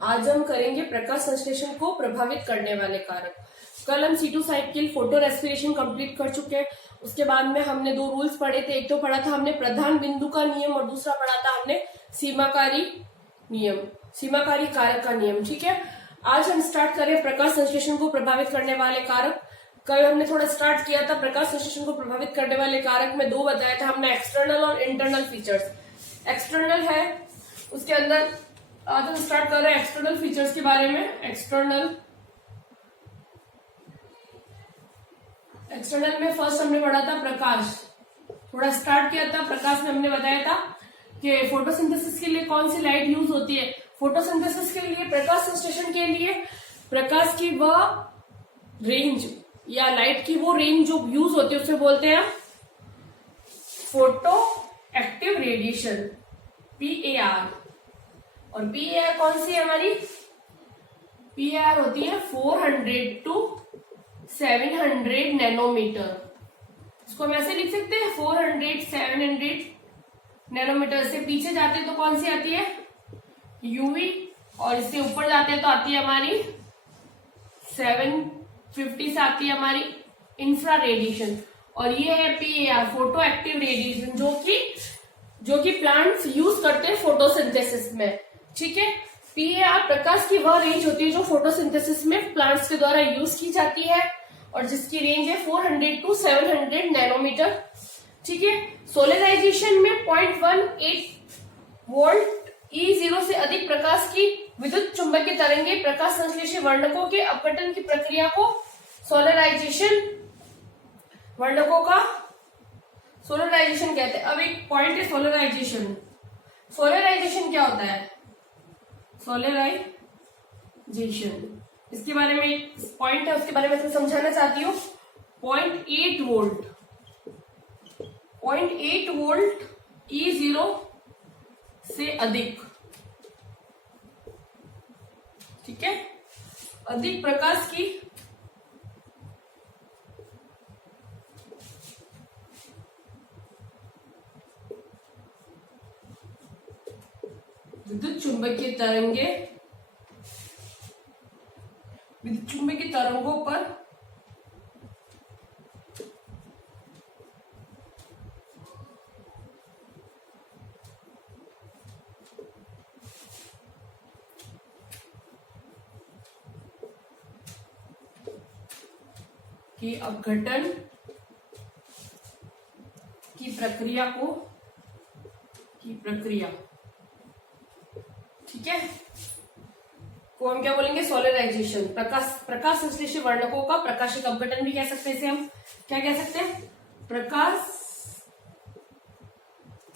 आज हम करेंगे प्रकाश संश्लेषण को प्रभावित करने वाले कारक। कल हम C2 cycle photo respiration complete कर चुके हैं। उसके बाद में हमने दो रूल्स पढ़े थे। एक तो पढ़ा था हमने प्रधान बिंदु का नियम और दूसरा पढ़ा था हमने सीमाकारी नियम, सीमाकारी कारक का नियम। ठीक है, आज हम स्टार्ट करें प्रकाश संश्लेषण को प्रभावित करने वाले कारक। कल हमने थोड़ा स्टार्ट किया था प्रकाश संश्लेषण को प्रभावित करने वाले कारक में दो बताया था हमने, एक्सटर्नल और इंटरनल फीचर्स। एक्सटर्नल है उसके अंदर आज हम स्टार्ट कर रहे हैं एक्सटर्नल फीचर्स के बारे में। एक्सटर्नल में फर्स्ट हमने पढ़ा था प्रकाश, थोड़ा स्टार्ट किया था प्रकाश में। हमने बताया था कि फोटोसिंथेसिस के लिए कौन सी लाइट यूज होती है। फोटोसिंथेसिस के लिए, प्रकाश संश्लेषण के लिए प्रकाश की वह रेंज या लाइट की वो रेंज जो यूज होती है उसे बोलते हैं फोटो एक्टिव रेडिएशन, PAR। और PAR कौन सी है हमारी? PAR होती है 400 to 700 नैनोमीटर। इसको हम ऐसे लिख सकते हैं 400-700 नैनोमीटर। से पीछे जाते हैं तो कौन सी आती है? UV। और इससे ऊपर जाते हैं तो आती है हमारी 750 से आती है हमारी इंफ्रा रेडिएशन। और ये है PAR, फोटो एक्टिव रेडिएशन, जो कि प्लांट्स यूज करते हैं फोटोसिंथेसिस में। ठीक है, PAR प्रकाश की वह रेंज होती है जो फोटोसिंथेसिस में प्लांट्स के द्वारा यूज की जाती है और जिसकी रेंज है 400 to 700 नैनोमीटर। ठीक है, सोलराइजेशन में 0.18 वोल्ट E0 से अधिक प्रकाश की विद्युत चुंबकीय तरंगे प्रकाश संश्लेषी वर्णकों के अपघटन की प्रक्रिया को सोलराइजेशन, वर्णकों का सोलराइजेशन कहते हैं। अब एक पॉइंट है सोलराइजेशन। सोलराइजेशन क्या होता है? सोलराइजेशन, इसके बारे में एक पॉइंट है, उसके बारे में समझाना चाहती हूँ। 0.8 वोल्ट E0 से अधिक, ठीक है, अधिक प्रकाश की विद्युत चुंबकीय तरंगों पर की अपघटन की प्रक्रिया, ठीक है, को हम क्या बोलेंगे? सोलराइजेशन। प्रकाश संश्लेषी वर्णकों का प्रकाशिक अपघटन भी कह सकते हैं। इसे हम क्या कह सकते हैं? प्रकाश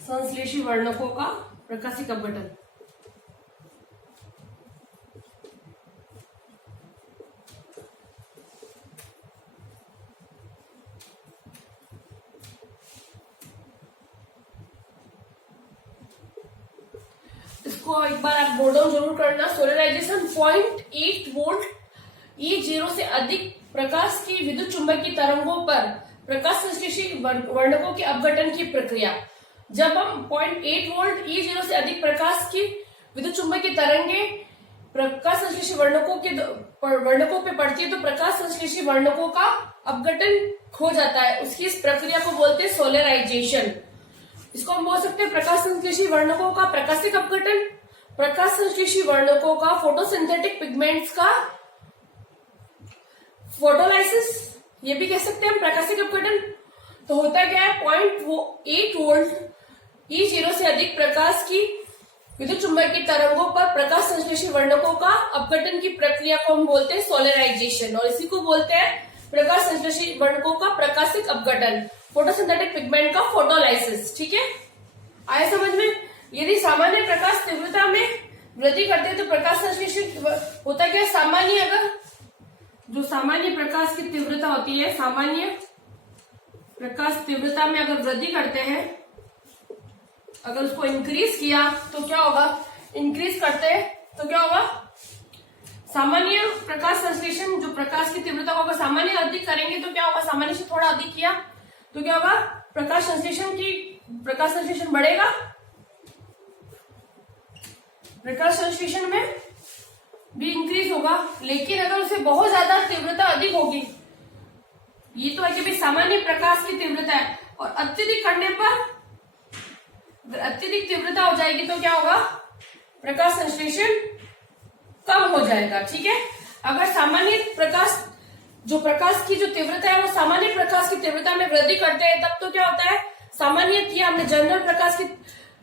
संश्लेषी वर्णकों का प्रकाशिक अपघटन। इसको एक बार आप नोट डाउन जरूर करना। सोलराइजेशन 0.8 वोल्ट E0 से अधिक प्रकाश की विद्युत चुंबकीय तरंगों पर प्रकाश संश्लेषी वर्णकों के अपघटन की प्रक्रिया। जब हम 0.8 वोल्ट E0 से अधिक प्रकाश की विद्युत चुंबकीय तरंगे प्रकाश संश्लेषी वर्णकों पे पड़ती है तो प्रकाश संश्लेषी वर्णकों का अपघटन हो जाता है। उसकी इस प्रक्रिया को बोलते हैं सोलराइजेशन। इसको हम बोल सकते हैं प्रकाश संश्लेषी वर्णकों का प्रकाशिक अपघटन, प्रकाश संश्लेषी वर्णकों का फोटोसिंथेटिक पिगमेंट्स का फोटोलाइसिस, ये भी कह सकते हैं हम प्रकाशिक अपघटन। तो होता क्या है? 0.8 वोल्ट E0 से अधिक प्रकाश की विद्युत चुंबकीय तरंगों पर प्रकाश संश्लेषी वर्णकों का अपघटन की प्रक्रिया को हम बोलते हैं सोलराइजेशन। और इसी को बोलते हैं प्रकाश संश्लेषी वर्णकों का प्रकाशिक अपघटन, फोटोसिंथेटिक पिगमेंट का फोटोलाइसिस। ठीक है, आया समझ में? यदि सामान्य प्रकाश तीव्रता में वृद्धि करते हैं तो प्रकाश संश्लेषण होता क्या? सामान्य, अगर जो सामान्य प्रकाश की तीव्रता होती है, सामान्य प्रकाश तीव्रता में अगर वृद्धि करते हैं, अगर उसको इंक्रीज किया तो क्या होगा? इंक्रीज करते हैं तो क्या होगा? सामान्य प्रकाश संश्लेषण, जो प्रकाश की तीव्रता को अगर सामान्य अधिक करेंगे तो क्या होगा? सामान्य से थोड़ा अधिक किया तो क्या होगा? प्रकाश संश्लेषण बढ़ेगा। प्रकाश संश्लेषण में इंक्रीज होगा, लेकिन अगर उसे बहुत ज्यादा तीव्रता अधिक होगी, ये तो है कि भाई सामान्य प्रकाश की तीव्रता है, और अत्यधिक करने पर अत्यधिक तीव्रता हो जाएगी तो क्या होगा, प्रकाश संश्लेषण कम हो जाएगा। ठीक है, अगर सामान्य प्रकाश जो प्रकाश की जो तीव्रता है वो सामान्य प्रकाश की तीव्रता में वृद्धि करते हैं, तब तो क्या होता है, सामान्य किया हमने जनरल प्रकाश की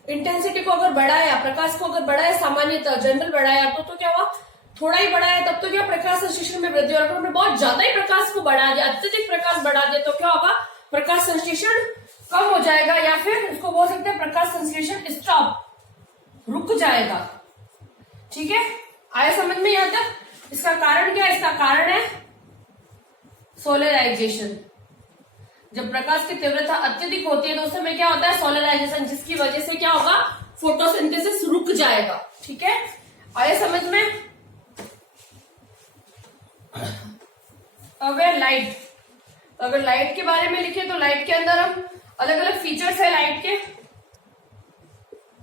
इंटेंसिटी को अगर बढ़ाया, प्रकाश को अगर बढ़ाया, सामान्यतः जनरल बढ़ाया तो क्या हुआ, थोड़ा ही बढ़ाया, तब तो क्या प्रकाश संश्लेषण में वृद्धि। और अगर हमने बहुत ज्यादा ही प्रकाश को बढ़ा दिया, अत्यधिक प्रकाश बढ़ा दिया, तो क्या होगा, प्रकाश संश्लेषण कम हो जाएगा, या फिर उसको बोल सकते हैं प्रकाश संश्लेषण स्टॉप, रुक जाएगा। ठीक है, आया समझ में यहाँ तक? इसका कारण क्या है? इसका कारण है सोलराइजेशन। जब प्रकाश की तीव्रता अत्यधिक होती है तो उस समय क्या होता है, सोलराइजेशन, जिसकी वजह से क्या होगा, फोटोसिंथेसिस रुक जाएगा। ठीक है, आया समझ में? अगर लाइट के बारे में लिखे तो लाइट के अंदर हम अलग अलग फीचर्स है लाइट के।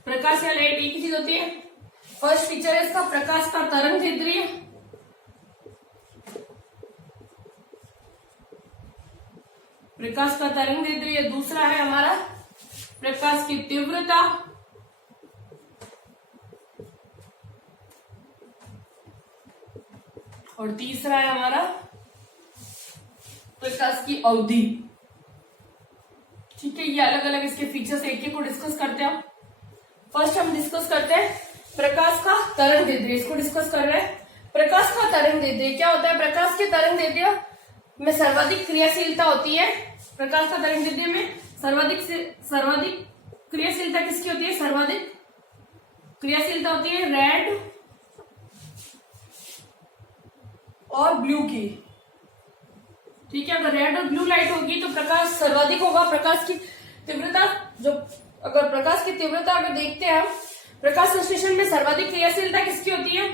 प्रकाश या लाइट एक ही चीज होती है। फर्स्ट फीचर है इसका प्रकाश का तरंगदैर्ध्य, प्रकाश का तरंगदैर्ध्य। दूसरा है हमारा प्रकाश की तीव्रता, और तीसरा है हमारा प्रकाश की अवधि। ठीक है, ये अलग अलग इसके फीचर्स एक एक को डिस्कस करते हैं। फर्स्ट हम डिस्कस करते हैं प्रकाश का तरंगदैर्ध्य, इसको डिस्कस कर रहे हैं। प्रकाश का तरंगदैर्ध्य क्या होता है? प्रकाश के तरंगदैर्ध्य में सर्वाधिक क्रियाशीलता होती है। प्रकाश का तरंगदैर्ध्य में सर्वाधिक क्रियाशीलता किसकी होती है? सर्वाधिक क्रियाशीलता होती है रेड और ब्लू की। ठीक है, अगर रेड और ब्लू लाइट होगी तो प्रकाश सर्वाधिक होगा। प्रकाश की तीव्रता जो अगर प्रकाश की तीव्रता अगर देखते हैं, प्रकाश संश्लेषण में सर्वाधिक क्रियाशीलता किसकी होती है?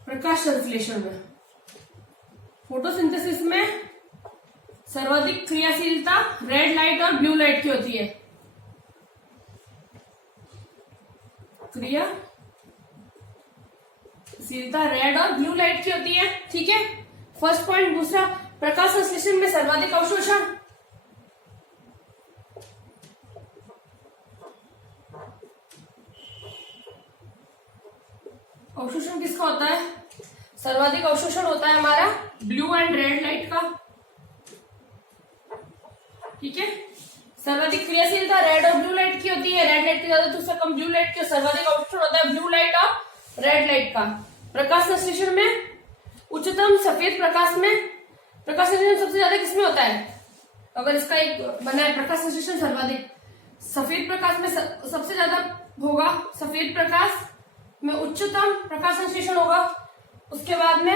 प्रकाश संश्लेषण में, फोटोसिंथेसिस में सर्वाधिक क्रियाशीलता रेड लाइट और ब्लू लाइट की होती है। क्रियाशीलता रेड और ब्लू लाइट की होती है। ठीक है, फर्स्ट पॉइंट। दूसरा, प्रकाश संश्लेषण में सर्वाधिक अवशोषण, अवशोषण किसका होता है? सर्वाधिक अवशोषण होता है हमारा ब्लू एंड रेड लाइट का। ठीक है, सर्वाधिक क्रियाशीलता रेड और ब्लू लाइट की होती है। रेड लाइट की ज्यादा तो उससे कम ब्लू लाइट की। सर्वाधिक अवशोषण होता है ब्लू लाइट और रेड लाइट का। प्रकाश संश्लेषण में उच्चतम सफेद प्रकाश में, प्रकाश संश्लेषण सबसे ज्यादा किसमें होता है? अगर इसका एक बना है प्रकाश संश्लेषण सर्वाधिक, सफेद प्रकाश में सबसे ज्यादा होगा। सफेद प्रकाश में उच्चतम प्रकाश संश्लेषण होगा। उसके बाद में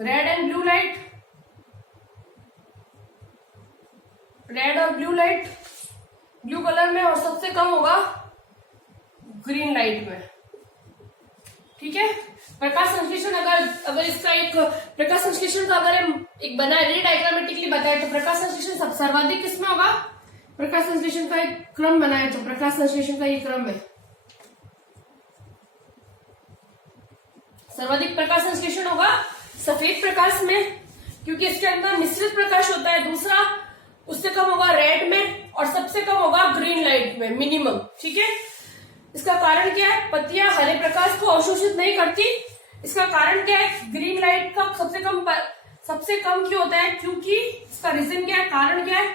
red and blue light, red और ब्लू लाइट ब्लू कलर में, और सबसे कम होगा ग्रीन लाइट में। ठीक है, प्रकाश संश्लेषण अगर इसका एक प्रकाश संश्लेषण का अगर एक बना है डायग्रामेटिकली बताए तो प्रकाश संश्लेषण सर्वाधिक किसमें होगा? प्रकाश संश्लेषण का एक क्रम बनाए तो प्रकाश संश्लेषण का ये क्रम है। सर्वाधिक प्रकाश संश्लेषण होगा सफेद प्रकाश में, क्योंकि इसके अंदर मिश्रित प्रकाश होता है। दूसरा, उससे कम होगा रेड में, और सबसे कम होगा ग्रीन लाइट में, मिनिमम। ठीक है, इसका कारण क्या है? पत्तियां हरे प्रकाश को अवशोषित नहीं करती। इसका कारण क्या है? ग्रीन लाइट का सबसे कम क्यों होता है? क्योंकि इसका रीजन क्या है? कारण क्या है?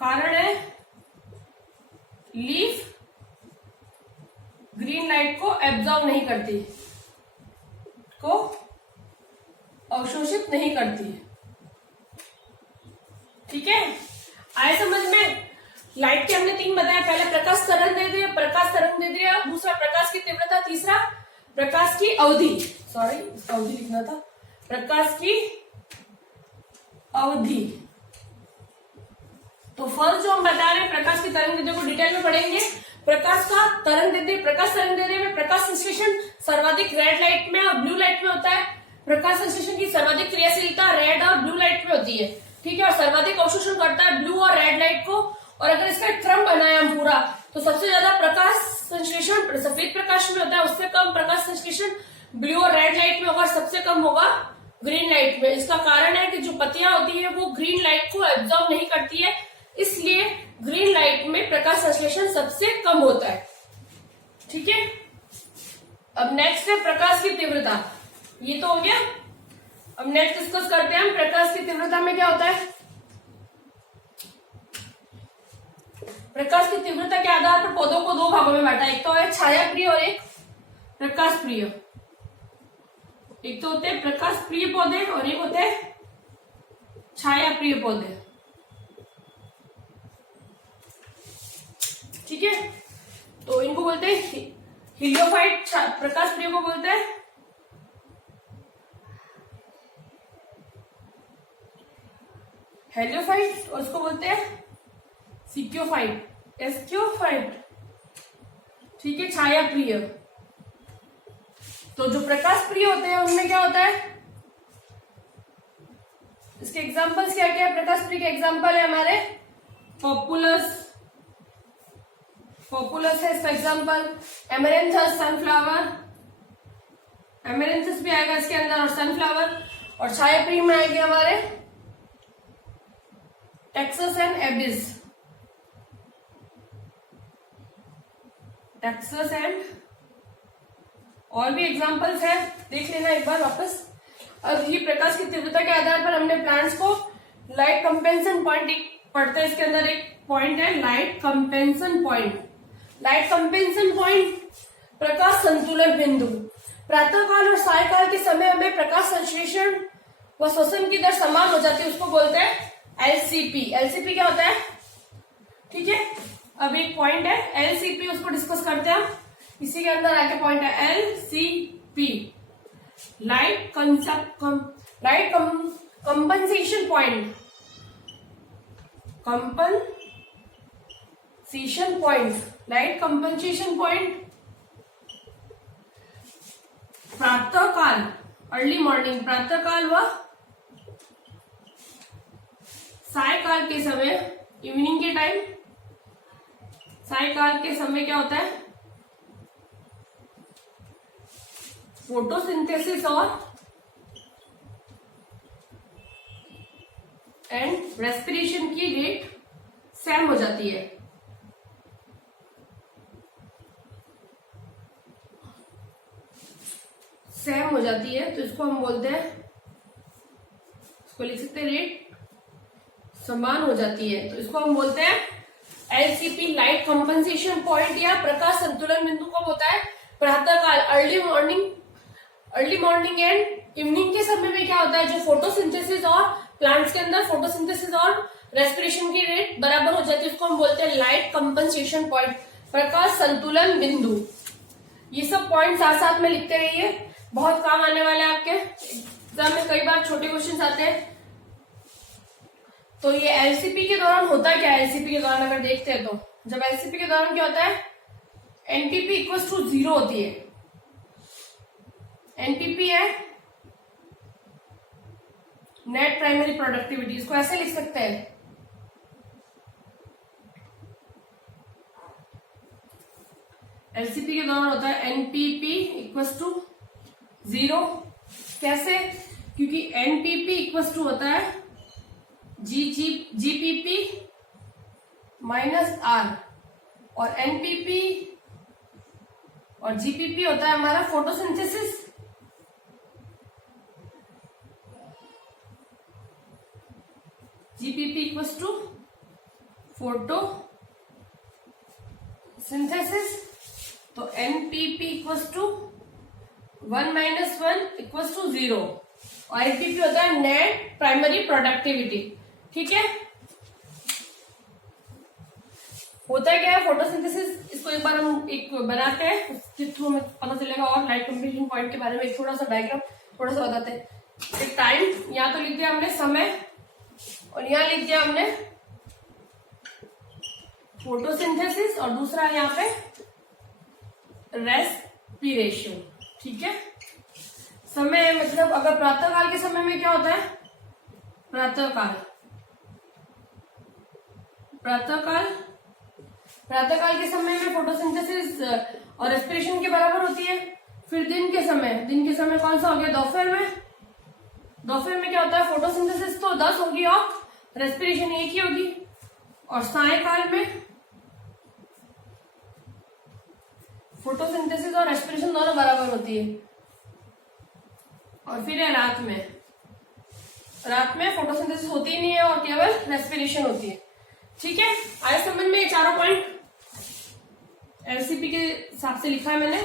कारण है लीफ ग्रीन लाइट को एब्जॉर्ब नहीं करती, को अवशोषित नहीं करती। ठीक है, आए समझ में? लाइट के हमने तीन बताया। पहले प्रकाश तरंगदैर्ध्य, दूसरा प्रकाश की तीव्रता, तीसरा प्रकाश की अवधि। सॉरी, इसका अवधि लिखना था। प्रकाश की अवधि। तो फर्स्ट जो हम बता रहे हैं प्रकाश की तरंगदैर्ध्य को डिटेल में पढ़ेंगे। प्रकाश का तरंगदैर्ध्य में प्रकाश संश्लेषण सर्वाधिक रेड लाइट में और ब्लू लाइट में होता है। प्रकाश संश्लेषण की सर्वाधिक क्रियाशीलता रेड और ब्लू लाइट में होती है। ठीक है, और सर्वाधिक अवशोषण करता है ब्लू और रेड लाइट को। और अगर इसका क्रम बनाया हम पूरा, तो सबसे ज्यादा प्रकाश संश्लेषण सफेद प्रकाश में होता है, उससे कम प्रकाश संश्लेषण ब्लू और रेड लाइट में और सबसे कम होगा ग्रीन लाइट में। इसका कारण है कि जो पत्तियां होती है वो ग्रीन लाइट को एब्जॉर्ब नहीं करती है, इसलिए ग्रीन लाइट में प्रकाश संश्लेषण सबसे कम होता है। ठीक है, अब नेक्स्ट है प्रकाश की तीव्रता। ये तो हो गया। अब नेक्स्ट डिस्कस करते हैं हम प्रकाश की तीव्रता में क्या होता है। प्रकाश की तीव्रता के आधार पर पौधों को दो भागों में बांटा, एक तो है छाया प्रिय और एक प्रकाश प्रिय। एक तो होते हैं प्रकाश प्रिय पौधे और एक होते हैं छाया प्रिय पौधे। ठीक है, तो इनको बोलते हैं हिलियोफाइट, प्रकाश प्रिय को बोलते हैं हेलियोफाइट और उसको बोलते हैं सिक्योफाइट, एस्क्योफाइट। ठीक है, छाया प्रिय। तो जो प्रकाश प्रिय होते हैं उनमें क्या होता है, इसके एग्जांपल्स क्या क्या है। प्रकाश प्रिय के एग्जांपल है हमारे पॉपुलस, पॉपुलस है इसका एग्जांपल, एमेरेंथस, सनफ्लावर, एमेरेंथस भी आएगा इसके अंदर, और सनफ्लावर। और छाया प्रिय में आएंगे हमारे टेक्सस एंड एबिस, टेक्सस एंड और भी एग्जांपल्स है, देख लेना एक बार वापस। अब ये प्रकाश की तीव्रता के आधार पर हमने प्लांट्स को लाइट कंपेंसन पॉइंट पढ़ते हैं। इसके अंदर एक पॉइंट है लाइट कंपेंसन पॉइंट। लाइट कंपेंसन पॉइंट प्रकाश संतुलन बिंदु। प्रातःकाल और सायकाल के समय में प्रकाश संश्लेषण व श्वसन की दर समान हो जाती है, उसको बोलते हैं एलसीपी। एलसीपी क्या होता है, ठीक है। अब एक पॉइंट है एलसीपी, उसको डिस्कस करते हैं हम। इसी के अंदर आके पॉइंट है LCP, light compensation point, compensation point, light compensation point प्रातःकाल, अर्ली मॉर्निंग, प्रातःकाल व सायकाल के समय, इवनिंग के टाइम, सायकाल के समय क्या होता है, फोटोसिंथेसिस और एंड रेस्पिरेशन की रेट सेम हो जाती है। सेम हो जाती है तो इसको हम बोलते हैं, इसको लिख सकते हैं रेट समान हो जाती है, तो इसको हम बोलते हैं एलसीपी, लाइट कंपनसेशन पॉइंट या प्रकाश संतुलन बिंदु। कब होता है, प्रातःकाल, अर्ली मॉर्निंग एंड इवनिंग के समय में क्या होता है, जो फोटोसिंथेसिस और प्लांट्स के अंदर फोटोसिंथेसिस और रेस्पिरेशन की रेट बराबर हो जाती है, उसको हम बोलते हैं लाइट कंपनसेशन पॉइंट, प्रकाश संतुलन बिंदु। ये सब पॉइंट साथ साथ में लिखते रहिए, बहुत काम आने वाले हैं आपके एग्जाम में, कई बार छोटे क्वेश्चन आते हैं। तो ये एलसीपी के दौरान होता क्या है, एलसीपी के दौरान अगर देखते हैं तो जब एलसीपी के दौरान क्या होता है, एनटीपी इक्वल्स टू 0 होती है। एनटीपी है नेट प्राइमरी प्रोडक्टिविटी, इसको ऐसे लिख सकते हैं, एलसीपी के दौरान होता है एनपीपी इक्वल्स टू 0। कैसे, क्योंकि एनपीपी इक्वल्स टू होता है जीपीपी माइनस आर, और एनपीपी और जीपीपी होता है हमारा photosynthesis, GPP equals to photosynthesis, तो NPP equals to 1 minus 1 equals to 0, और एनपीपी होता है नेट प्राइमरी प्रोडक्टिविटी। ठीक है, होता है क्या है फोटोसिंथेसिस, इसको एक बार हम एक बनाते हैं, उसके थ्रू हमें पता चलेगा, और लाइट कंपनसेशन पॉइंट के बारे में एक थोड़ा सा डायग्राम थोड़ा सा बताते हैं। एक टाइम यहाँ तो लिख दिया हमने समय, और यहाँ लिख दिया हमने फोटोसिंथेसिस, और दूसरा यहाँ पे रेस्पिरेशन। ठीक है, समय मतलब अगर प्रातःकाल के समय में क्या होता है, प्रातःकाल के समय में फोटोसिंथेसिस और रेस्पिरेशन के बराबर होती है, फिर दिन के समय कौन सा हो गया, दोपहर में। दोपहर में क्या होता है, फोटोसिंथेसिस तो 10 होगी और रेस्पिरेशन 1 ही होगी। और सायकाल में फोटोसिंथेसिस और रेस्पिरेशन दोनों बराबर होती है। और फिर है रात में फोटोसिंथेसिस होती ही नहीं है और केवल रेस्पिरेशन होती है। ठीक है, आए समझ में ये चारों पॉइंट एलसीपी के हिसाब से लिखा है मैंने।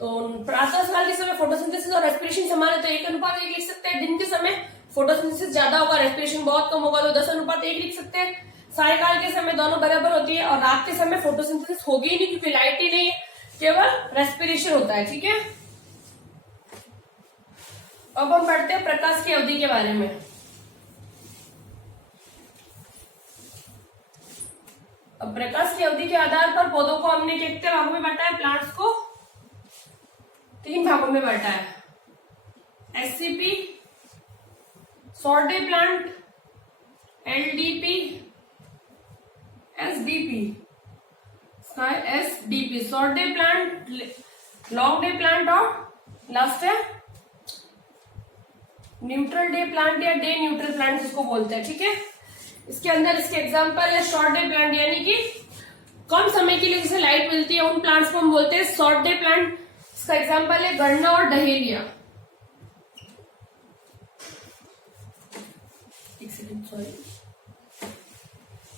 तो प्रातः काल के समय फोटोसिंथेसिस और रेस्पिरेशन समान है तो 1:1 लिख सकते हैं। दिन के समय फोटोसिंथेसिस ज्यादा होगा, रेस्पिरेशन बहुत कम होगा तो 10:1 लिख सकते हैं। सायकाल के समय दोनों बराबर होती है और रात के समय फोटोसिंथेसिस होगी ही नहीं क्योंकि लाइट ही नहीं है, केवल रेस्पिरेशन होता है। ठीक है, अब हम पढ़ते हैं प्रकाश की अवधि के बारे में। अब प्रकाश की अवधि के आधार पर पौधों को हमने कितने भागों में बांटा है, प्लांट्स को 3 भागों में बांटा है। SCP short day plant, LDP, SDP. SDP short day plant, long day plant और लास्ट है न्यूट्रल डे प्लांट या डे न्यूट्रल प्लांट जिसको बोलते हैं। ठीक है, इसके अंदर इसके एग्जांपल है शॉर्ट डे प्लांट, यानी कि कम समय के लिए जिसे लाइट मिलती है उन प्लांट्स को हम बोलते हैं शॉर्ट डे प्लांट। इसका एग्जांपल है गन्ना और डहेलिया। एक second, sorry.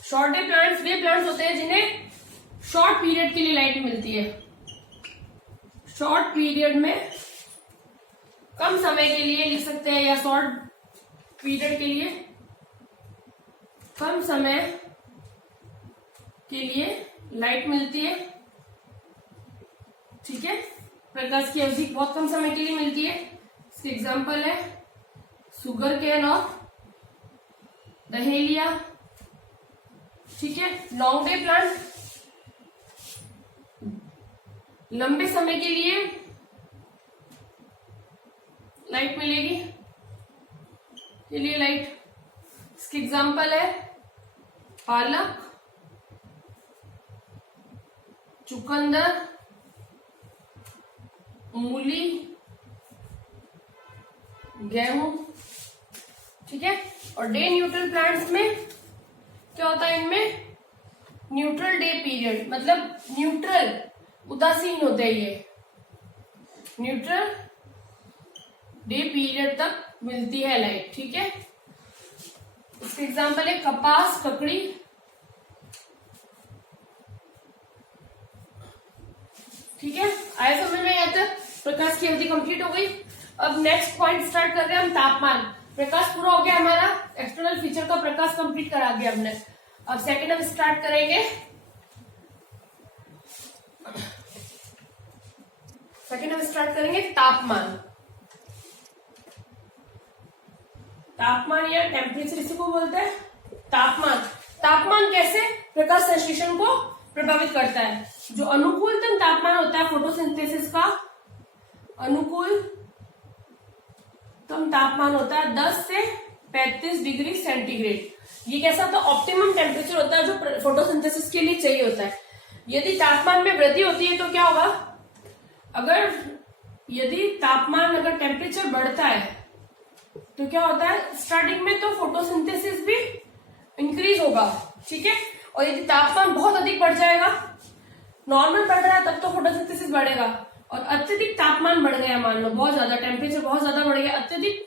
Short day plants वे प्लांट्स होते हैं जिन्हें शॉर्ट पीरियड के लिए लाइट मिलती है। शॉर्ट पीरियड में कम समय के लिए लिख सकते हैं, या शॉर्ट पीरियड के लिए कम समय के लिए लाइट मिलती है। ठीक है, प्रकाश की अवधि बहुत कम समय के लिए मिलती है। इसके एग्जांपल है सुगर केन और डहेलिया। ठीक है, लॉन्ग डे प्लांट लंबे समय के लिए लाइट मिलेगी के लिए लाइट। इसके एग्जांपल है पालक, चुकंदर, मूली, गेहूं। ठीक है, और डे न्यूट्रल प्लांट्स में क्या होता है, इनमें न्यूट्रल डे पीरियड मतलब न्यूट्रल उदासीन होते हैं, ये न्यूट्रल डे पीरियड तक मिलती है लाइट। ठीक है, इसके एग्जांपल है कपास, ककड़ी। ठीक है, आया समझ में? यहाँ तक प्रकाश की अवधि कंप्लीट हो गई। अब नेक्स्ट पॉइंट स्टार्ट कर रहे हैं हम, तापमान। प्रकाश पूरा हो गया हमारा, एक्सटर्नल फीचर का प्रकाश कंप्लीट करा दिया हमने। अब सेकेंड हम स्टार्ट करेंगे, तापमान। तापमान या टेम्परेचर इसी को बोलते हैं तापमान कैसे प्रकाश संश्लेषण को प्रभावित करता है। जो अनुकूलतम तापमान होता है फोटोसिंथेसिस का, अनुकूलतम तापमान होता है 10 से 35 डिग्री सेंटीग्रेड। ये कैसा होता है, ऑप्टिमम टेम्परेचर होता है जो फोटोसिंथेसिस के लिए चाहिए होता है। यदि तापमान में वृद्धि होती है तो क्या होगा, यदि टेम्परेचर बढ़ता है तो क्या होता है, स्टार्टिंग में तो फोटोसिंथेसिस भी इंक्रीज होगा। ठीक है, और यदि तापमान बहुत अधिक बढ़ जाएगा, नॉर्मल बढ़ रहा है तब तो फोटोसिंथेसिस बढ़ेगा, और अत्यधिक तापमान बढ़ गया, मान लो बहुत ज्यादा टेम्परेचर बहुत ज्यादा बढ़ गया, अत्यधिक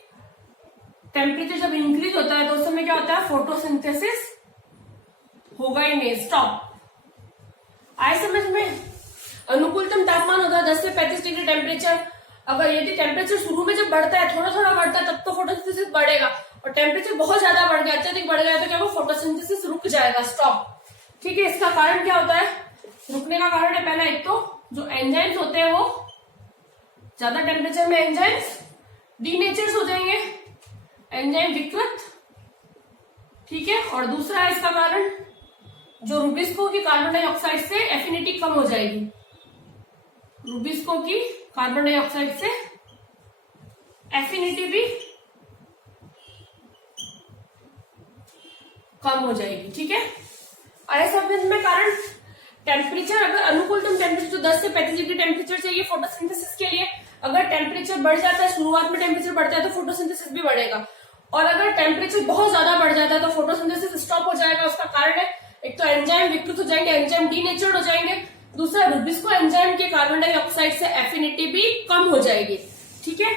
टेम्परेचर जब इंक्रीज होता है तो उस समय क्या होता है, फोटोसिंथेसिस होगा ही नहीं, स्टॉप। आए समझ में? अनुकूलतम तापमान होता है 10 से 35 डिग्री टेम्परेचर। अगर यदि टेम्परेचर शुरू में जब बढ़ता है, थोड़ा थोड़ा बढ़ता है, तब तो फोटोसिंथेसिस बढ़ेगा, और टेम्परेचर बहुत ज्यादा बढ़ गया, अत्यधिक बढ़ गया तो क्या वो फोटोसिंथेसिस रुक जाएगा, स्टॉप। ठीक है, इसका कारण क्या होता है, रुकने का कारण है पहला, एक तो जो एंजाइम्स होते हैं वो ज्यादा टेम्परेचर में एंजाइम्स डीनेचर्स हो जाएंगे, एंजाइम विकृत। ठीक है, और दूसरा है इसका कारण, जो रुबिस्को की कार्बन डाइऑक्साइड से एफिनिटी कम हो जाएगी, रुबिस्को की कार्बन डाइऑक्साइड से एफिनिटी भी कम हो जाएगी। ठीक है, ऐसा में कारण टेम्परेचर, अगर अनुकूलतम टेम्परेचर जो 10 से 35 डिग्री टेम्परेचर चाहिए फोटोसिंथेसिस के लिए, अगर टेम्परेचर बढ़ जाता है, शुरुआत में टेम्परेचर बढ़ता है तो फोटोसिंथेसिस भी बढ़ेगा, और अगर टेम्परेचर बहुत ज्यादा बढ़ जाता है तो फोटोसिंथेसिस स्टॉप हो जाएगा। उसका कारण है, एक तो एंजाइम विकृत हो जाएंगे, एंजाइम डीनेचर्ड हो जाएंगे, दूसरा रुबिस्को एंजाइम के कार्बन डाइऑक्साइड से एफिनिटी भी कम हो जाएगी। ठीक है,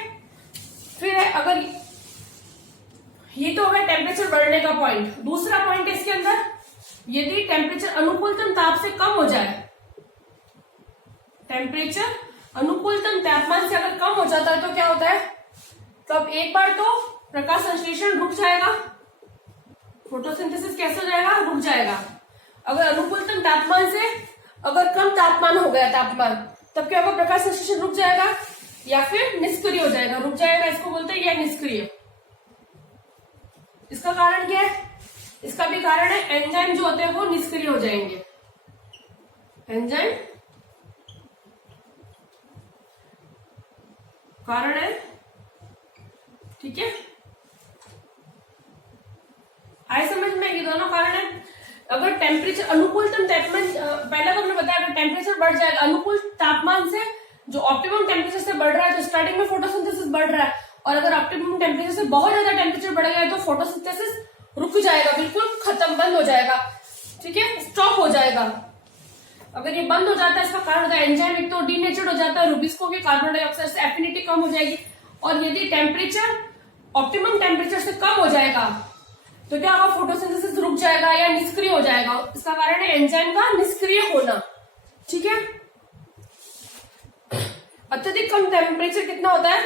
फिर अगर ये तो हो गया टेम्परेचर बढ़ने का पॉइंट। दूसरा पॉइंट है इसके अंदर, यदि टेम्परेचर अनुकूलतम ताप से कम हो जाए, टेम्परेचर अनुकूलतम तापमान से अगर कम हो जाता है तो क्या होता है, तब एक बार तो प्रकाश संश्लेषण रुक जाएगा, फोटोसिंथेसिस कैसे हो जाएगा, रुक जाएगा। अगर अनुकूलतम तापमान से अगर कम तापमान हो गया तापमान, तब क्या होगा, प्रकाश संश्लेषण रुक जाएगा या फिर निष्क्रिय हो जाएगा। रुक जाएगा इसको बोलते हैं, या निष्क्रिय। इसका कारण क्या है, इसका भी कारण है, एंजाइम जो होते हैं वो निष्क्रिय हो जाएंगे, एंजाइम कारण है। ठीक है, आए समझ में, ये दोनों कारण है। अगर टेम्परेचर अनुकूलतम तापमान, पहला तो हमने बताया अगर टेम्परेचर बढ़ जाएगा अनुकूल तापमान से, जो ऑप्टिमम टेम्परेचर से बढ़ रहा है तो स्टार्टिंग में फोटोसिंथेसिस बढ़ रहा है, और अगर ऑप्टिमम टेम्परेचर से बहुत ज्यादा टेम्परेचर बढ़ गया तो फोटोसिंथेसिस रुक जाएगा, बिल्कुल खत्म, बंद हो जाएगा। ठीक है, स्टॉप हो जाएगा। अगर ये बंद हो जाता है, इसका कारण होता है एंजाइम एक तो डीनेचर्ड हो जाता है, रुबिस्को के कार्बन डाइऑक्साइड से एफिनिटी कम हो जाएगी, और यदि टेम्परेचर ऑप्टिमम टेम्परेचर से कम हो जाएगा तो क्या होगा, फोटोसिंथेसिस रुक जाएगा या निष्क्रिय हो जाएगा। इसका कारण है एंजाइम का निष्क्रिय होना। ठीक है, अत्यधिक कम टेम्परेचर कितना होता है,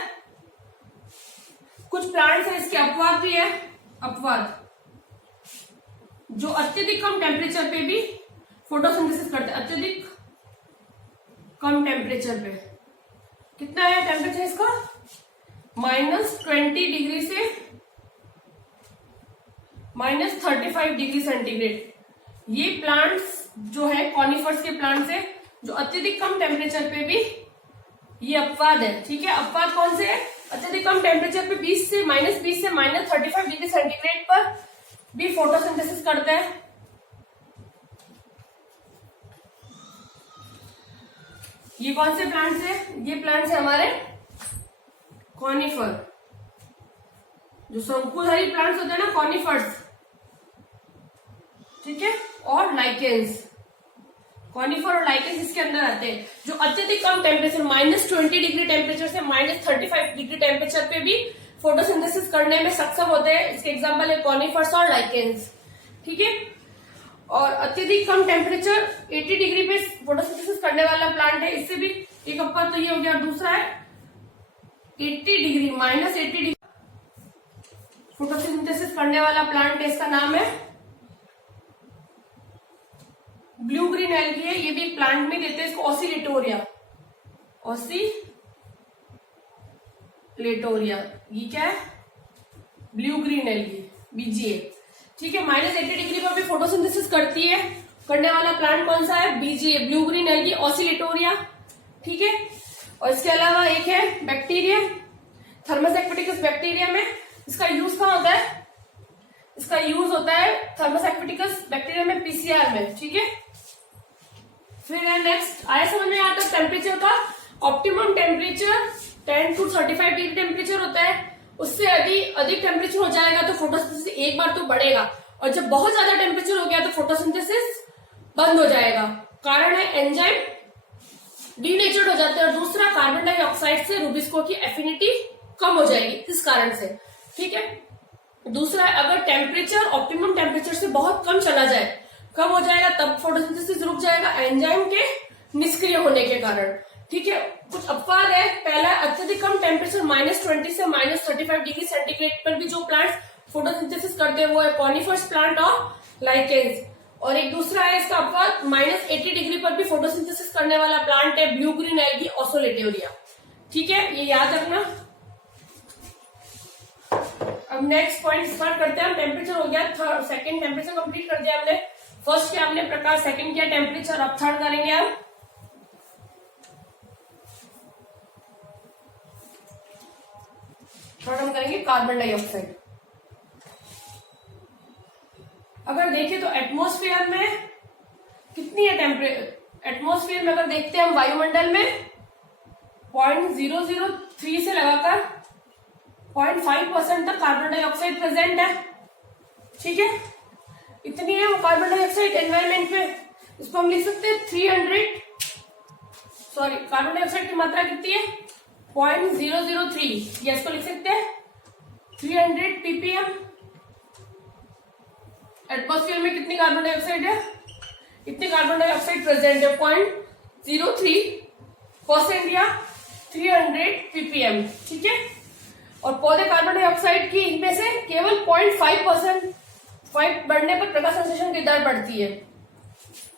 कुछ प्लांट्स है इसके अपवाद भी है, अपवाद जो अत्यधिक कम टेम्परेचर पे भी फोटोसिंथेसिस करते हैं। अत्यधिक कम टेम्परेचर पे कितना है टेम्परेचर इसका, -20 डिग्री से -35 डिग्री सेंटीग्रेड। ये प्लांट्स जो है कॉनिफर्स के प्लांट्स है जो अत्यधिक कम टेम्परेचर पे भी, ये अपवाद है। ठीक है, अपवाद कौन से है, अत्यधिक कम टेम्परेचर पे -20 से -35 डिग्री सेंटीग्रेड पर भी फोटोसिंथेसिस करते हैं। ये कौन से प्लांट्स है, ये प्लांट्स है हमारे कॉनिफर, जो शंकुधारी प्लांट्स होते हैं ना, कॉनिफर्स। ठीक है, और लाइकेंस, कॉनिफर और लाइकेंस इसके अंदर आते हैं, जो अत्यधिक कम टेम्परेचर -20 डिग्री टेम्परेचर से -35 डिग्री टेम्परेचर पे भी फोटोसिंथेसिस करने में सक्षम होते हैं। इसके एग्जांपल है कॉनिफर्स और लाइकेंस। ठीक है, और अत्यधिक कम टेम्परेचर 80 डिग्री पे फोटोसिंथेसिस करने वाला प्लांट है, इससे भी एक अपवाद तो ये हो गया। दूसरा है 80 डिग्री -80 डिग्री फोटोसिंथेसिस करने वाला प्लांट है, इसका नाम है ब्लू ग्रीन एल्गी है। ये भी प्लांट में देते हैं इसको, ऑसिलेटोरिया, ऑसिलेटोरिया। ये क्या है, ब्लू ग्रीन एल्गी, बीजीए। ठीक है, -80 डिग्री पर भी फोटोसिंथेसिस करती है, करने वाला प्लांट कौन सा है, BGA, blue green algae, Oscillatoria. ठीक है, और इसके अलावा एक है बैक्टीरिया, थर्मस एक्विटिकस बैक्टीरिया में। इसका यूज कहाँ होता है, इसका यूज होता है थर्मस एक्विटिकस बैक्टीरिया में, पीसीआर में। ठीक है, फिर है नेक्स्ट, आया समझ में आता है टेम्परेचर का, optimum temperature 10 to 35 degree temperature होता है, उससे अधिक टेम्परेचर हो जाएगा तो फोटोसिंथेसिस एक बार तो बढ़ेगा, और जब बहुत ज्यादा टेम्परेचर हो गया तो फोटोसिंथेसिस बंद हो जाएगा। कारण है एंजाइम डीनेचर्ड हो जाते हैं, और दूसरा कार्बन डाइऑक्साइड से रुबिस्को की एफिनिटी कम हो जाएगी इस कारण से। ठीक है, दूसरा अगर टेम्परेचर ऑप्टिमम टेम्परेचर से बहुत कम चला जाए, कम हो जाएगा, तब फोटोसिंथेसिस रुक जाएगा एंजाइम के निष्क्रिय होने के कारण। ठीक है, कुछ अपवाद है। पहला, अत्यधिक कम टेम्परेचर -20 से -35 डिग्री सेंटीग्रेड पर भी जो प्लांट फोटोसिंथेसिस करते हैं वो है कॉनिफर्स प्लांट और लाइकेंस। और एक दूसरा है इसका अपवाद, -80 डिग्री पर भी फोटोसिंथेसिस करने वाला प्लांट है ब्लू ग्रीन एल्गी, ऑसिलेटोरिया। ठीक है, ये याद रखना। अब नेक्स्ट पॉइंट स्टार्ट करते हैं हम। टेम्परेचर हो गया, सेकंड टेम्परेचर कंप्लीट कर दिया हमने। फर्स्ट किया हमने प्रकाश, सेकंड किया टेम्परेचर, अब थर्ड करेंगे हम थर्ड हम करेंगे कार्बन डाइऑक्साइड। अगर देखें तो एटमॉस्फेयर में कितनी है टेम्परेचर, एटमॉस्फेयर में अगर देखते हैं हम वायुमंडल में 0.003 से लगाकर 0.5% तक कार्बन डाइऑक्साइड प्रेजेंट है। ठीक है, इतनी है वो कार्बन डाइऑक्साइड एनवायरमेंट में। इसको हम लिख सकते हैं कार्बन डाइऑक्साइड की मात्रा कितनी है 0.003, या इसको लिख सकते हैं 300 ppm। एटमॉस्फेयर में कितनी कार्बन डाइऑक्साइड है, इतनी कार्बन डाइऑक्साइड प्रेजेंट है 0.03% या 300 ppm। ठीक है, और पौधे कार्बन डाइऑक्साइड की इनमें से केवल 0.5% बढ़ने पर प्रकाश संश्लेषण की दर बढ़ती है।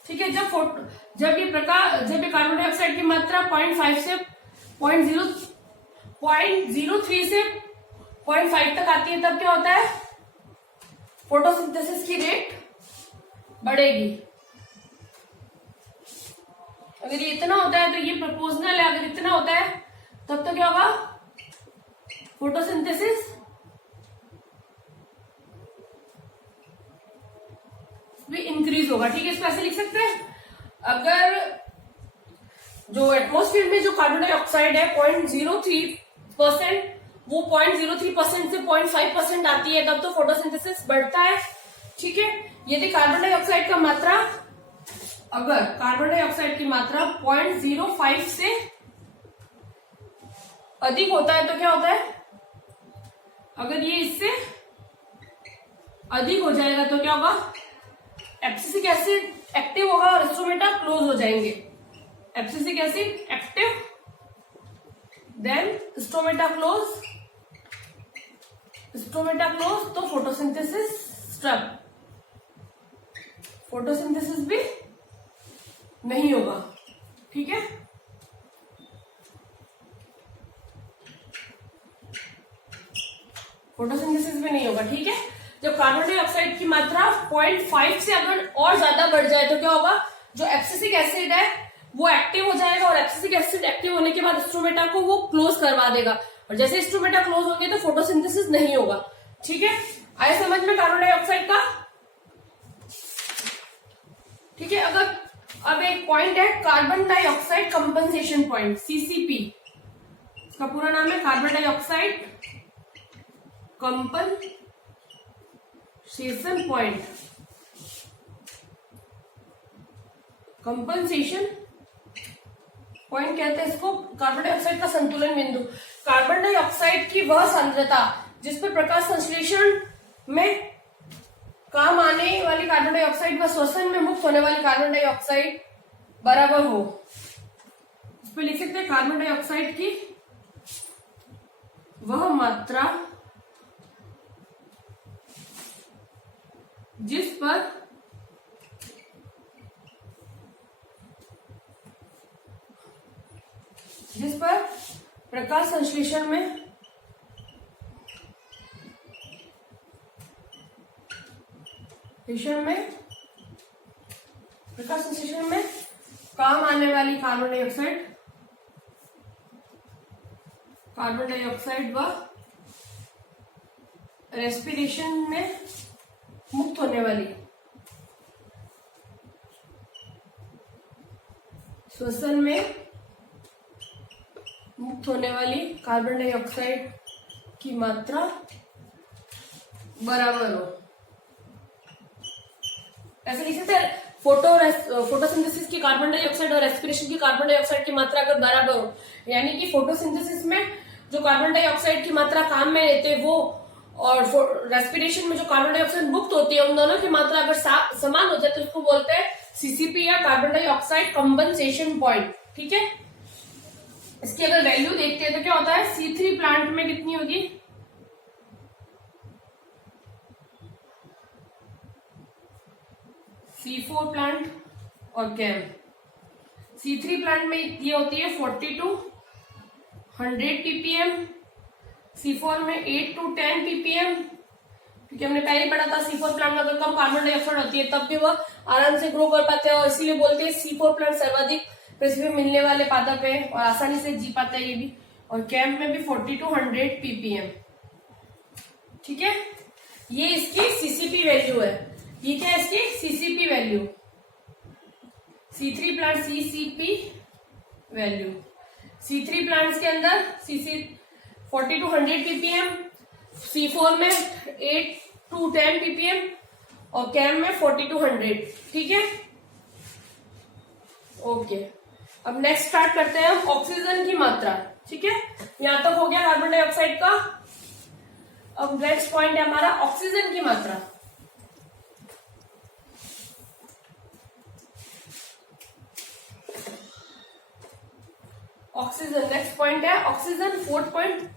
ठीक है, जब ये कार्बन डाइऑक्साइड की मात्रा 0.5 से 0.03 से 0.5 तक आती है, तब क्या होता है, फोटोसिंथेसिस की रेट बढ़ेगी। अगर ये इतना होता है तो ये प्रोपोर्शनल है, अगर इतना होता है तब तो क्या होगा, फोटोसिंथेसिस भी इंक्रीज होगा। ठीक है, इसको ऐसे लिख सकते हैं, अगर जो एटमॉस्फेयर में जो कार्बन डाइऑक्साइड है 0.03%, वो 0.03% से 0.5% आती है, तब तो फोटोसिंथेसिस बढ़ता है। ठीक है, यदि कार्बन डाइऑक्साइड की मात्रा 0.05 से अधिक होता है तो क्या होता है, अगर ये इससे अधिक हो जाएगा तो क्या होगा, एब्सिसिक एसिड एक्टिव होगा और स्ट्रोमेटा क्लोज हो जाएंगे। Abscisic acid active, then stomata close, तो फोटोसिंथेसिस स्टॉप, फोटोसिंथेसिस भी नहीं होगा। ठीक है, फोटोसिंथेसिस भी नहीं होगा। ठीक है, जब कार्बन डाइऑक्साइड की मात्रा 0.5 से अगर और ज्यादा बढ़ जाए तो क्या होगा, जो एब्सिसिक एसिड है वो एक्टिव हो जाएगा, और एब्सिसिक एसिड एक्टिव होने के बाद स्ट्रोमेटा को वो क्लोज करवा देगा, और जैसे स्ट्रोमेटा क्लोज होंगे तो फोटोसिंथेसिस नहीं होगा। ठीक है, आया समझ में कार्बन डाइऑक्साइड का। ठीक है, अब एक पॉइंट है carbon dioxide compensation point, CCP. इसका पूरा नाम है carbon dioxide compensation point, compensation point कहते हैं इसको। कार्बन डाइऑक्साइड का संतुलन बिंदु, कार्बन डाइऑक्साइड की वह सांद्रता जिस पर प्रकाश संश्लेषण में काम आने वाली कार्बन डाइऑक्साइड व श्वसन में मुक्त होने वाली कार्बन डाइऑक्साइड बराबर हो। इस पर लिख सकते हैं कार्बन डाइऑक्साइड की वह मात्रा जिस पर प्रकाश संश्लेषण में काम आने वाली कार्बन डाइऑक्साइड व रेस्पिरेशन में मुक्त होने वाली, श्वसन में मुक्त होने वाली कार्बन डाइऑक्साइड की मात्रा बराबर हो। ऐसे लिख सकते हैं, फोटोसिंथेसिस की कार्बन डाइऑक्साइड और रेस्पिरेशन की कार्बन डाइऑक्साइड की मात्रा अगर बराबर हो, यानी कि फोटोसिंथेसिस में जो कार्बन डाइऑक्साइड की मात्रा काम में लेते हैं वो, और रेस्पिरेशन में जो कार्बन डाइऑक्साइड मुक्त होती है, उन दोनों की मात्रा अगर समान हो जाए तो उसको बोलते हैं सीसीपी या कार्बन डाइऑक्साइड कंपनसेशन पॉइंट। ठीक है, इसकी अगर वैल्यू देखते हैं तो क्या होता है, C3 प्लांट में कितनी होगी, C4 प्लांट और कैम। C3 प्लांट में ये होती है 40 to 100 ppm, C4 में 8 to 10 ppm, क्योंकि हमने पहले पढ़ा था C4 प्लांट में अगर कम कार्बन डाइऑक्साइड होती है तब भी वह आराम से ग्रो कर पाते हैं, और इसीलिए बोलते हैं C4 प्लांट सर्वाधिक पृथ्वी में मिलने वाले पादप है और आसानी से जी पाता है ये भी। और कैम्प में भी 40 to 100 ppm। ठीक है, ये इसकी सीसीपी वैल्यू है। ये क्या है, इसकी CCP value, C3 plant CCP value. C3 plants के अंदर CC 40 to 100 ppm, C4 में 8 to 10 ppm और कैम में 40 to 100। ठीक है, ओके। अब नेक्स्ट स्टार्ट करते हैं हम ऑक्सीजन की मात्रा। ठीक है, यहां तक हो गया कार्बन डाइऑक्साइड का। अब नेक्स्ट पॉइंट है हमारा ऑक्सीजन की मात्रा। ऑक्सीजन नेक्स्ट पॉइंट है ऑक्सीजन, फोर्थ पॉइंट।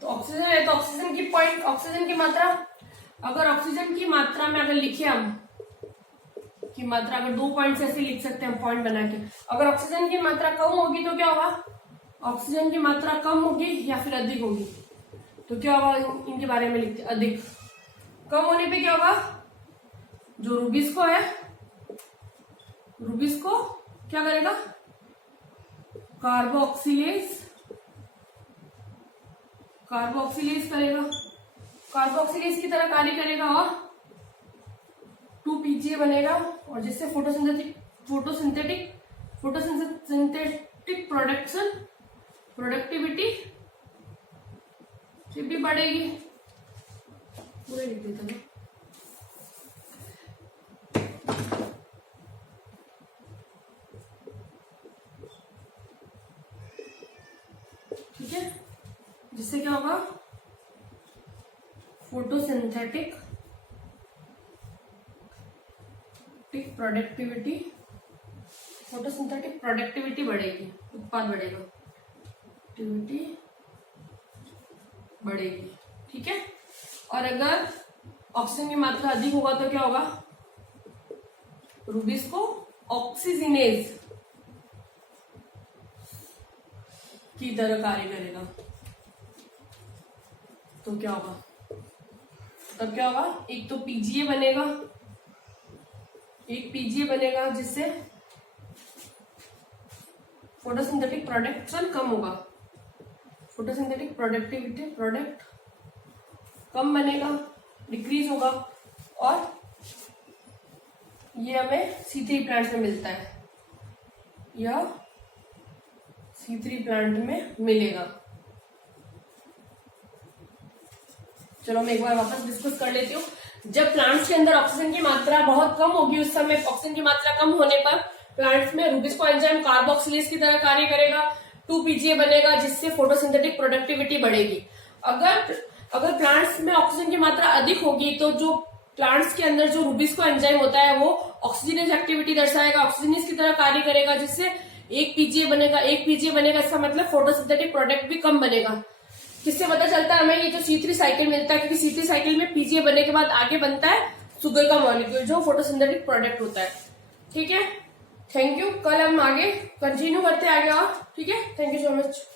तो ऑक्सीजन है तो ऑक्सीजन की पॉइंट, ऑक्सीजन की मात्रा। अगर ऑक्सीजन की मात्रा में अगर लिखे हम की मात्रा, अगर 2 पॉइंट ऐसे लिख सकते हैं हम पॉइंट बना के। अगर ऑक्सीजन की मात्रा कम होगी तो क्या होगा, ऑक्सीजन की मात्रा कम होगी या फिर अधिक होगी तो क्या होगा, इनके बारे में लिखते। अधिक, कम होने पे क्या होगा, जो रूबिस्को है, रूबिस्को क्या करेगा, कार्बोक्सिलेज करेगा, कार्बोक्सिलेज की तरह कार्य करेगा और 2 PGA बनेगा और जिससे फोटोसिंथेटिक प्रोडक्टिविटी भी बढ़ेगी। पूरे लिख देता हूँ। ठीक है, जिससे क्या होगा, फोटोसिंथेटिक प्रोडक्टिविटी बढ़ेगी, उत्पाद बढ़ेगा, प्रोडक्टिविटी बढ़ेगी। ठीक है, और अगर ऑक्सीजन की मात्रा अधिक होगा तो क्या होगा, रूबिस्को ऑक्सीजनेज की तरह कार्य करेगा। तो क्या होगा, तब क्या होगा, एक तो पीजीए बनेगा जिससे फोटोसिंथेटिक प्रोडक्शन कम होगा, फोटोसिंथेटिक प्रोडक्ट कम बनेगा, डिक्रीज होगा। और ये हमें C3 प्लांट में मिलता है, यह C3 प्लांट में मिलेगा। चलो मैं एक बार वापस डिस्कस कर लेती हूँ। जब प्लांट्स के अंदर ऑक्सीजन की मात्रा बहुत कम होगी, उस समय ऑक्सीजन की मात्रा कम होने पर प्लांट्स में रूबिस्को एंजाइम कार्बोक्सिलेज की तरह कार्य करेगा, 2 PGA बनेगा जिससे फोटोसिंथेटिक प्रोडक्टिविटी बढ़ेगी। अगर प्लांट्स में ऑक्सीजन की मात्रा अधिक होगी तो जो प्लांट्स के अंदर जो रूबिस्को एंजाइम होता है वो ऑक्सीजनेज एक्टिविटी दर्शाएगा, ऑक्सीजनेज की तरह कार्य करेगा जिससे 1 PGA बनेगा। इसका मतलब फोटोसिंथेटिक प्रोडक्ट भी कम बनेगा। किससे पता चलता है हमें, ये जो C3 साइकिल मिलता है, क्योंकि C3 साइकिल में PGA बनने के बाद आगे बनता है शुगर का मॉलिक्यूल जो फोटोसिंथेटिक प्रोडक्ट होता है। ठीक है, थैंक यू। कल हम आगे कंटिन्यू करते हैं आगे और। ठीक है, थैंक यू सो मच।